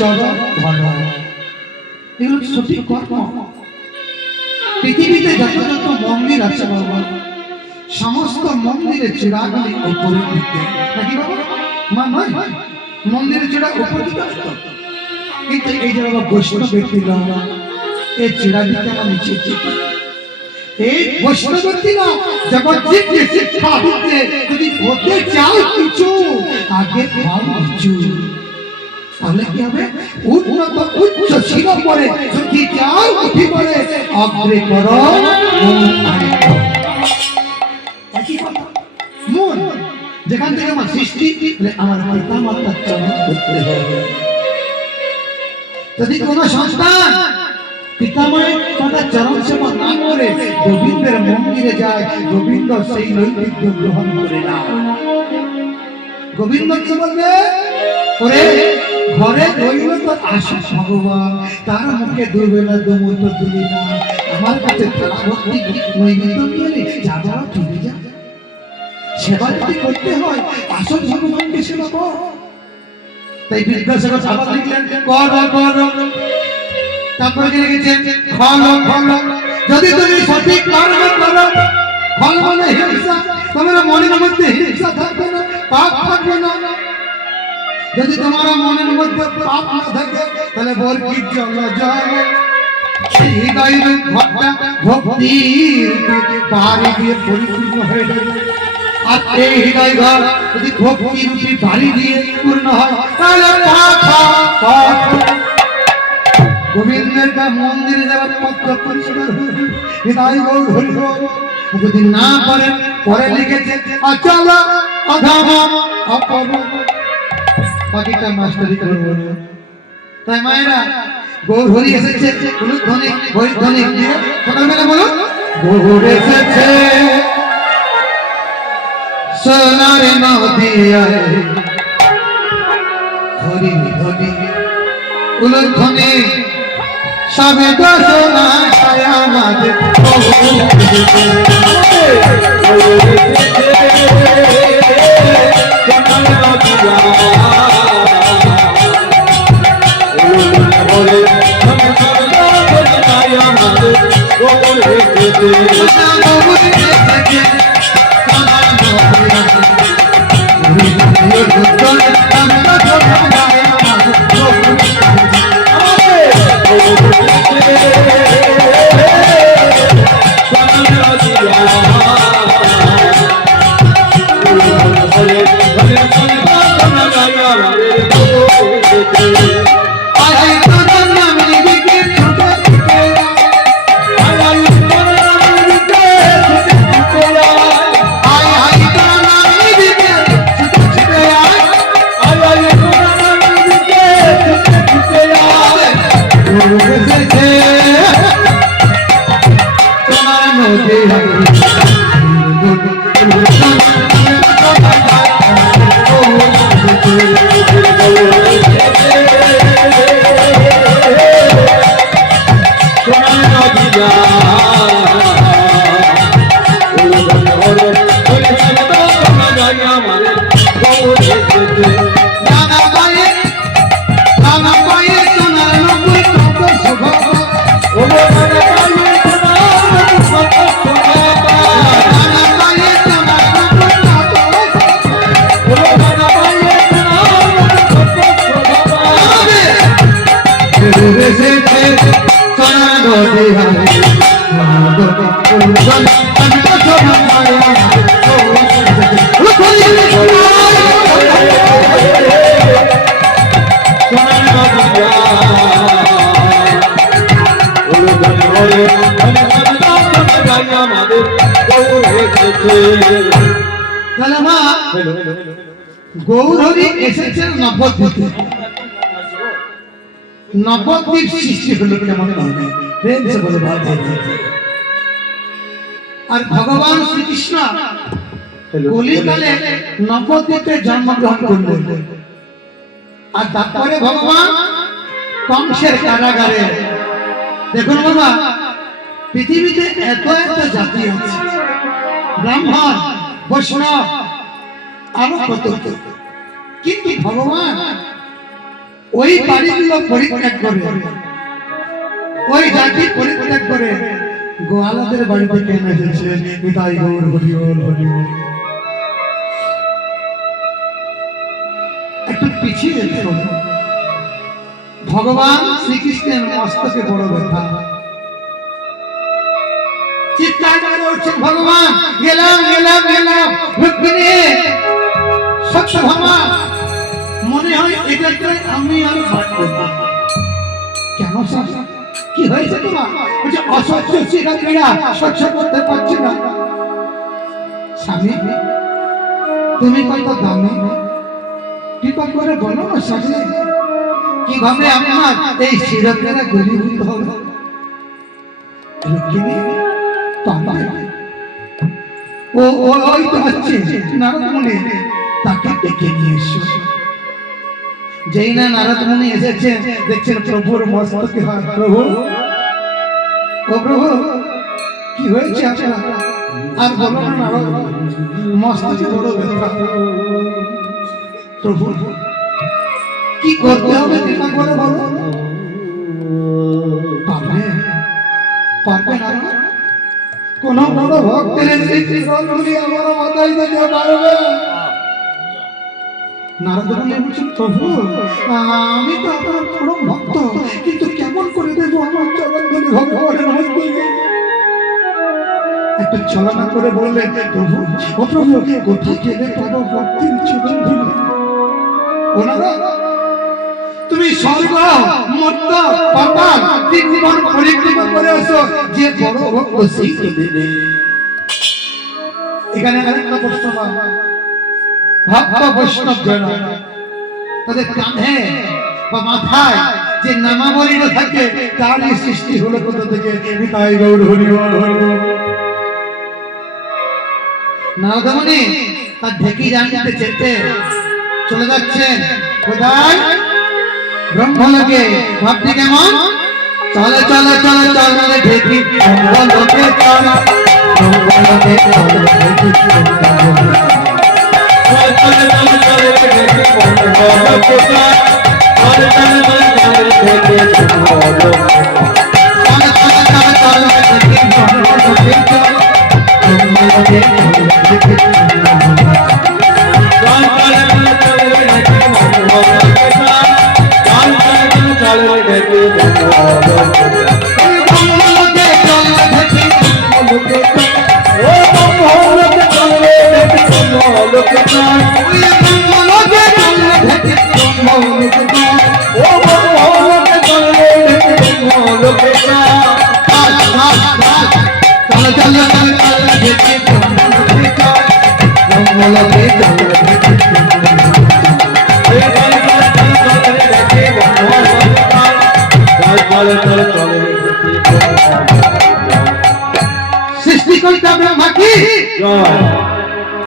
চরণ ধন, এগুলো সঠিক কর্ম। পৃথিবীতে যত যত মন্দির আছে বাবা, সমস্ত মন্দিরের চূড়াগুলি উপরের দিকে, নাকি বাবা? মা নয়, মন্দিরের চূড়া উপর দিকে, কিন্তু এই যে বাবা বৈষ্ণব ব্যক্তিরা এই চূড়া দিকে আমার নিচে দিকে, এই বৈষ্ণব ব্যক্তিরা জগৎকে শিক্ষা দিতে, যদি হতে চাও কিছু আগে ভাব কিছু, তাহলে কি হবে? উন্নত উচ্চ শিরোপরে যদি চাও উঠি পড়ে অগ্রে করো মন, যেখান থেকে আমার সৃষ্টি, আমার পিতা মাতার চরণ করতে হবে। যদি কোন সন্তান পিতা মায়ের মাতার চরণ সেবা না করে গোবিন্দের মন্দিরে যায়, গোবিন্দ সেই নৈবেদ্য গ্রহণ করে না। গোবিন্দ কি বলবে? ওরে ঘরে রইল তো আসো ভগবান, তার মুখে দুবেলা দুমুঠো দিলি না, আমার কাছে ভক্তি নৈবেদ্য নিয়ে যাবা চলে যা। সেবা যদি করতে হয় আসল ভগবানকে সেবা কর। তাই বিদ্যাসাগর সাবা লিখলেন কর কর, তারপরে লিখেছেন ফল ফল, যদি তুমি সঠিক কর্ম করো, ফল মানে হিংসা, তোমার মনের মধ্যে হিংসা থাকবে না, পাপ থাকবে না। যদি তোমার মনের মধ্যে পাপ না থাকে তাহলে বরকির জল জল হৃদয় ভক্তা ভক্তির বাড়ি দিয়ে পরিপূর্ণ হয়ে যাবে। আর এই হৃদয় ঘর যদি ভক্তি রূপী বাড়ি দিয়ে পূর্ণ হয় তাহলে গোবিন্দের মন্দিরে যাওয়ার পথ পরিষ্কার হৃদয় গৌর হইল। যদি না পারেন পরে লিখেছে অচল অধম অপর, বাকিটা মাস্টারি করব। তাই মায়েরা গৌর হরি এসেছে, ধ্বনি ধ্বনি দিয়ে সকালবেলা বলো গৌর এসেছে সোনার নদিয়ায়, হরি হরি উলধ্বনি সবে দোষনা আমাদের গৌরহরি এসেছেন নবদ্বীপে। নবদ্বীপ সৃষ্টি হলো কেমন ভাবে? প্রেম সে বলে আর ভগবান শ্রীকৃষ্ণ কলিকালে নবদ্বীপে জন্মগ্রহণ করলেন। আর তারপরে ভগবান কংসের কারাগারে, দেখুন বাবা পৃথিবীতে এত এত জাতি আছে, ব্রাহ্মণ বৈষ্ণব আরো কত, কিন্তু ভগবান ওই বাড়িগুলো পরিত্যাগ করে, ওই জাতি পরিত্যাগ করে গোয়ালাদের বাড়িতে কেন এসেছিলেন? নিতাই গৌর হরি বল, হরি বল। একটু পিছিয়ে শোনো। ভগবান শ্রীকৃষ্ণের মস্তকে বড় ব্যথা, চিৎকার করে উঠছেন, ভগবান গেলাম গেলাম গেলাম, রুক্মিণী সত্যভামা, মনে হয় এটা আমি আর পারবো না। কেন স্বামী, কি হয়েছে তোমার? বলছে অসহ্য শিরা পীড়া সহ্য করতে পারছি না। স্বামী তুমি কত দামি, কৃপা করে বলো না স্বামী, কিভাবে আমার এই শিরা পীড়া দূরীভূত হলো? রুক্মিণী ও ওই তো হচ্ছে নারদ মুনি, তাকে ডেকে নিয়ে এসো। যেই না নারদ মুনি এসেছে, দেখছেন প্রভুর মস্তকে হাত। প্রভু, ও প্রভু কি হয়েছে আপনার? আর বলো না নারদ, মস্তকে বড় ব্যথা। প্রভু কি করতে হবে কৃপা করে বলো। পারবে পারবে না? কোন বড় ভক্তের শ্রী আমার মাথায় দিতে পারবে? নারদ মুনি বলছেন, প্রভু আমি তো আপনার পরম ভক্ত, কিন্তু কেমন করে দেবো আমার চরণধরি ভগবানের মধ্যে? একটা ছলনা করে বললেন, প্রভু ও প্রভু কোথায় গেলে পাবো ভক্তির চরণধরি? ওনারা তুমি স্বর্গ মর্ত পাতাল তিনবার পরিক্রমা করে আসো, যে বড় ভক্ত সেই তো দেবে। এখানে আরেকটা প্রশ্ন, ভক্ত বৈষ্ণব জন তাদের কাঁধে বা মাথায় যে নামাবলীটা থাকে, তারই সৃষ্টি হলো কোথা থেকে? নিতাই গৌর হরি বল, হরি বল। নারদ মুনি তার ঢেকি জানতে যেতে চলে যাচ্ছেন কোথায়? ব্রহ্মলোকে। ভাবছি কেমন? চলে চলে চলে চলে ঢেকি ব্রহ্মলোকে, চলে ব্রহ্মলোকে, চলে ঢেকি ব্রহ্মলোকে। সৃষ্টিকর্তা ব্রহ্মা কি